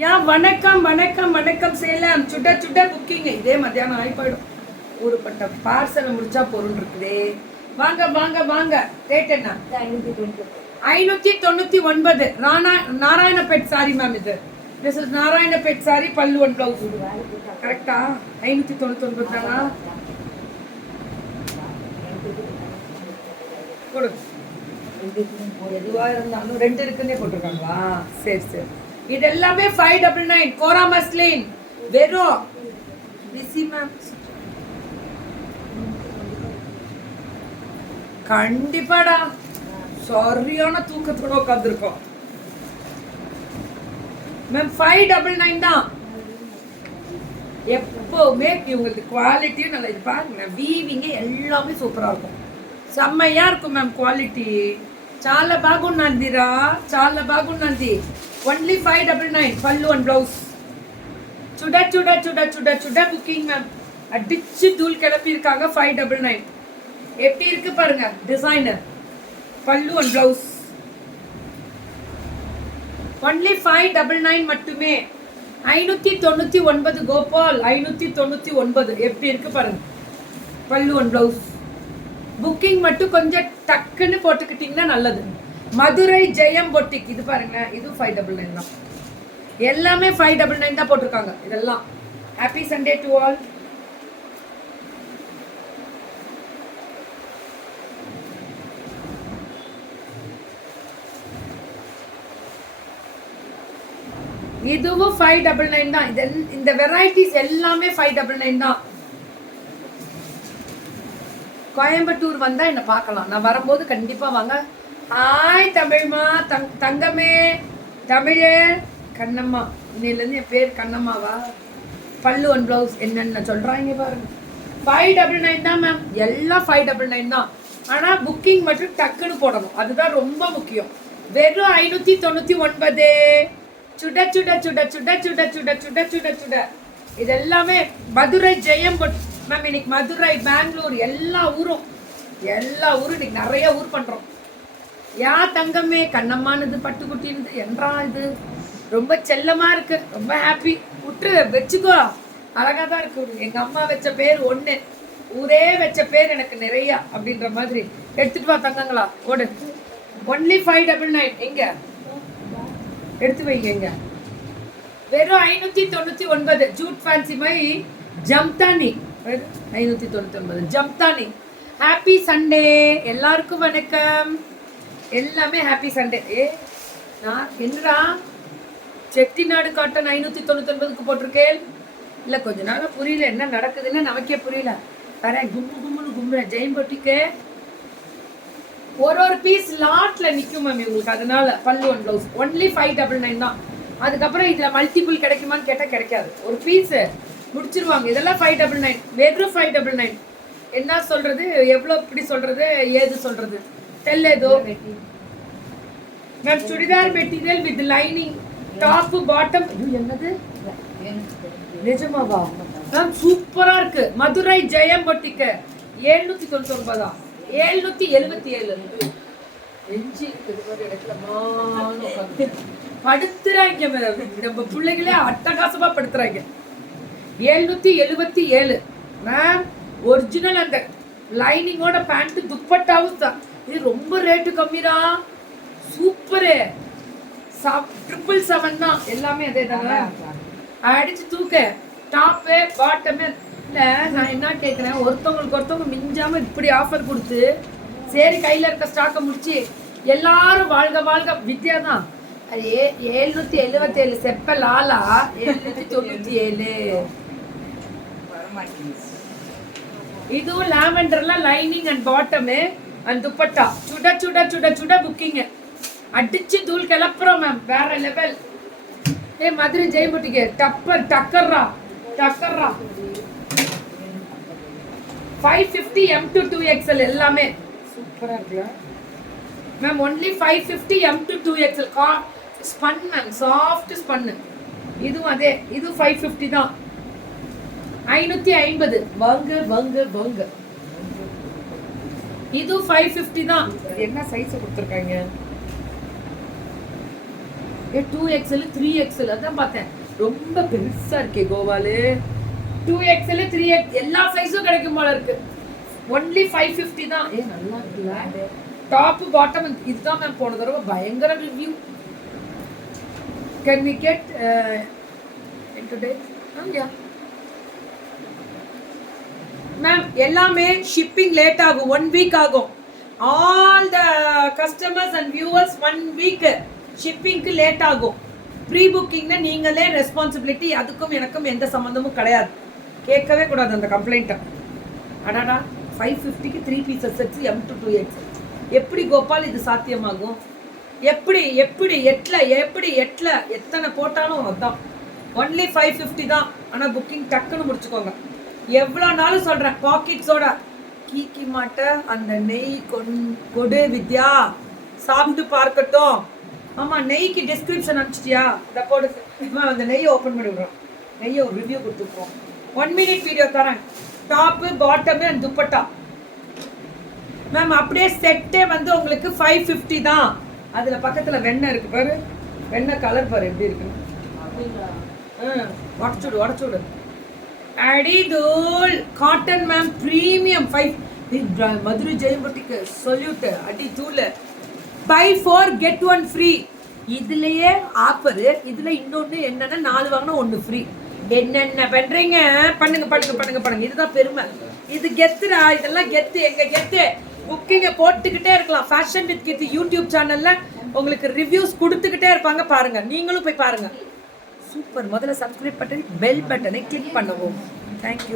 யா வணக்கம் வணக்கம் வணக்கம் சேலம். சுட சுட புக்கிங். இதே மத்தியானம் ஆகி போயிடும். ஊருப்பட்ட பார்சலை முடிச்சா பொருள் இருக்குதே. வாங்க வாங்க வாங்க. ரேட் என்ன? 599. நாராயணபேட் சாரி மேம். இது திஸ் இஸ் நாராயணபேட் சாரி. பல்லு ஒன் பிளவுஸ். கரெக்டா? 599 தானா? கொடு. எதுவா இருந்தாலும் ரெண்டு இருக்குன்னே போட்டிருக்காங்களா? சரி சரி. இது எல்லாமே 599 கோரா மஸ்லின். வெறும் ரிசி மேம். கண்டிப்பாடா சரியான தூக்கத்தோட உட்காந்துருக்கோம் மேம். 599 தான் எப்பவுமே. இவங்களுக்கு குவாலிட்டியும் நல்லா. இது பாருங்க, வீவிங்க எல்லாமே சூப்பரா இருக்கும். செம்மையா இருக்கும் மேம் குவாலிட்டி. చాలా బాగున్నదిరా, చాలా బాగున్నది. ఓన్లీ 599 పళ్ళు అండ్ బ్లౌజ్. சுட சுட சுட சுட சுட புக்கிங் மேம். அடிச்சு தூள் கிளப்பி இருக்காங்க. 599 எப்படி இருக்கு பாருங்க. டிசைனர் பல்லு அண்ட் பிளவுஸ். ஒன்லி 599 மட்டுமே. 599 கோபால். 599 எப்படி இருக்கு பாருங்க. பல்லு அண்ட் பிளவுஸ். புக்கிங் மட்டும் கொஞ்சம் டக்குன்னு போட்டுக்கிட்டீங்கன்னா நல்லது. மதுரை ஜெயம் பொட்டிக். இது பாருங்க, இது 599 தான். எல்லாமே 599 தான் போட்டிருக்காங்க. இதெல்லாம் ஹாப்பி சண்டே டு ஆல். இதுவும் 599 தான். இந்த வெரைட்டிஸ் எல்லாமே 599 தான். கோயம்புத்தூர் வந்தா என்ன பார்க்கலாம். நான் வரும்போது கண்டிப்பா வாங்க. ஹாய் தமிழ்மா. தங்கமே தமிழே. கண்ணம்மா. இன்னிலேருந்து என் பேர் கண்ணம்மாவா? பல்லு ஒன் பிளவுஸ் என்னென்ன சொல்றாங்க பாருங்க. 599 தான் மேம். எல்லாம் 599 தான். ஆனா புக்கிங் மட்டும் டக்குன்னு போடணும். அதுதான் ரொம்ப முக்கியம். வெறும் 599. சுட சுட சுட சுட சுட சுட சுட சுட சுட. இது எல்லாமே மதுரை ஜெயம் மேம். இன்னைக்கு மதுரை, பெங்களூர் எல்லா ஊரும் இன்னைக்கு நிறைய ஊர் பண்றோம். யா தங்கமே. கண்ணம்மானது பட்டுக்குட்டின்னு என்றா. இது ரொம்ப செல்லமா இருக்கு. ரொம்ப ஹாப்பி. விட்டு வச்சுக்கோ. அழகா தான் இருக்கு. எங்க அம்மா வச்ச பேர் ஒண்ணு, ஊரே வச்ச பேர் எனக்கு நிறைய அப்படின்ற மாதிரி. எடுத்துட்டு வா தங்கங்களா. ஓடு. ஒன்லி 599. எங்க எடுத்து வைங்க. எங்க வெறும் 599. ஜூட் ஃபேன்சி மாதிரி ஜம்தானி. 599 ஜம்தானி. ஹாப்பி சண்டே எல்லாருக்கும். வணக்கம். எல்லாமே ஹாப்பி சண்டே. நான் என்னடா செட்டிநாடு காட்டன் 599க்கு போட்டிருக்கேன். இல்லை கொஞ்ச நாள் புரியல என்ன நடக்குதுன்னு. நமக்கே புரியல. வேற கும்முன்னு கும்புற ஜெயம் பொட்டிக்கு ஒரு பீஸ் லாட்ல நிற்கும் மேம் இவங்களுக்கு. அதனால பல்லு ஒன் பிளவுஸ். ஒன்லி 599 தான். அதுக்கப்புறம் இதுல மல்டிபிள் கிடைக்குமான்னு கேட்டால் கிடைக்காது. ஒரு பீஸ் முடிச்சிருவாங்க. இதெல்லாம் 599. வெறும் 599. என்ன சொல்றது, எவ்வளோ இப்படி சொல்றது, ஏது சொல்றது தெரியலேதோ ma'am. Churidar material with lining, top bottom. என்னது நிஜமாவா மேம்? சூப்பரா இருக்கு. மதுரை ஜெயம் பொட்டிக்கு 799. 777. படுத்துறாங்க நம்ம பிள்ளைகளே. அட்டகாசமா படுத்துறாங்க. 777 மேம். ஒரிஜினல் அந்த லைனிங்கோட பேண்ட் துப்பட்டாவும் தான். இது ரொம்ப ரேட்டு கம்மிடா. சூப்பரு. 777 தான். எல்லாமே அதே தானே. அடிச்சு தூக்க. டாப்பு பாட்டமே இல்லை. நான் என்ன கேட்குறேன், ஒருத்தவங்க மிஞ்சாம இப்படி ஆஃபர் கொடுத்து சரி கையில் இருக்க ஸ்டாக்கை முடிச்சு எல்லாரும் வாழ்க வாழ்க. வித்யா தான். அது 777 செப்ப லாலா. 797. இதுவும் லாவெண்டர்ல lining and bottom and dupatta. சுட சுட சுட சுட புக்கிங். அடிச்சு தூள் கிளப்புறோம் மேம். வேற லெவல். மதுரை ஜெயம் பொட்டிக்கு டக்கர்ரா. 550 M to 2XL எல்லாமே சூப்பரா இருக்குல்ல ma'am. Only 550 M to 2XL. Spun ma'am. Soft spun. இதுவும் அதே. இது 550 தான். 550. வாங்க. இது 550 தான். என்ன சைஸ் கொடுத்துருக்காங்க? 2XL 3XL அதான் பார்த்தேன். ரொம்ப பெருசா இருக்கே கோவாலு. 2XL 3X எல்லா சைஸும் கிடைக்கும் போல இருக்கு. ஒன்லி 550 தான். நல்லா இருக்குல்ல. டாப் பாட்டம் இதுதான் மேம் போன தடவை பயங்கர review. Can we get today? Ma'am எல்லாமே ஷிப்பிங் லேட் ஆகும், 1 வீக் ஆகும். All the customers and viewers 1 week ஷிப்பிங்க்கு லேட் ஆகும். ப்ரீ புக்கிங்னா நீங்களே ரெஸ்பான்சிபிலிட்டி, அதுக்கும் எனக்கும் எந்த சம்மந்தமும் கிடையாது. கேட்கவே கூடாது அந்த கம்ப்ளைண்ட்டை. அடாடா 550க்கு 3 பீசஸ் செட்ஸ் M2 2X. எப்படி கோபால் இது சாத்தியமாகும்? எப்படி எப்படி எட்டில் எத்தனை போட்டாலும் அதான். ஒன்லி 550 தான். ஆனால் புக்கிங் டக்குன்னு முடிச்சுக்கோங்க. எவ்வளோ நாளும் சொல்கிறேன், பாக்கெட்ஸோட கீக்கி மாட்ட அந்த நெய் கொடு வித்யா, சாப்பிட்டு பார்க்கட்டும். ஆமாம், நெய்க்கு டிஸ்கிரிப்ஷன் அனுப்பிச்சிட்டியா? இதை போடு, அந்த நெய்யை ஓப்பன் பண்ணி விடுறோம். நெய்யை ஒரு ரிவ்யூ கொடுத்துருக்கோம். 1 மினிட் வீடியோ தரேன். Top bottom and dupatta ma'am அப்படியே செட்டே வந்து உங்களுக்கு 550 தான். அதில் பக்கத்தில் வெண்ணெய் இருக்குது பாரு, வெண்ணெய் கலர் பாரு எப்படி இருக்குன்னு. உடச்சுடு அடிதூள் காட்டன் மேம் ப்ரீமியம் 5 மதுரை ஜெயம்பட்டிக்கு சொல்யூட் அடிதூள். Buy 4 get 1 free. இதுலயே ஆஃபரு. இதுல இன்னொன்று என்னன்னா 4 வாங்கினா 1 ஃப்ரீ. என்னென்ன பண்றீங்க? பண்ணுங்க. இதுதான் பெருமை. இது கெத்துடா, இதெல்லாம் கெத்து. எங்க கெத்து புக்கிங்கை போட்டுக்கிட்டே இருக்கலாம். ஃபேஷன் வித் கீர்த்தி யூடியூப் சேனல்ல உங்களுக்கு ரிவ்யூஸ் கொடுத்துக்கிட்டே இருப்பாங்க. பாருங்க, நீங்களும் போய் பாருங்க. சூப்பர். முதல்ல சப்ஸ்கிரைப் பட்டன், பெல் பட்டனை கிளிக் பண்ணுவோம். தேங்க்யூ.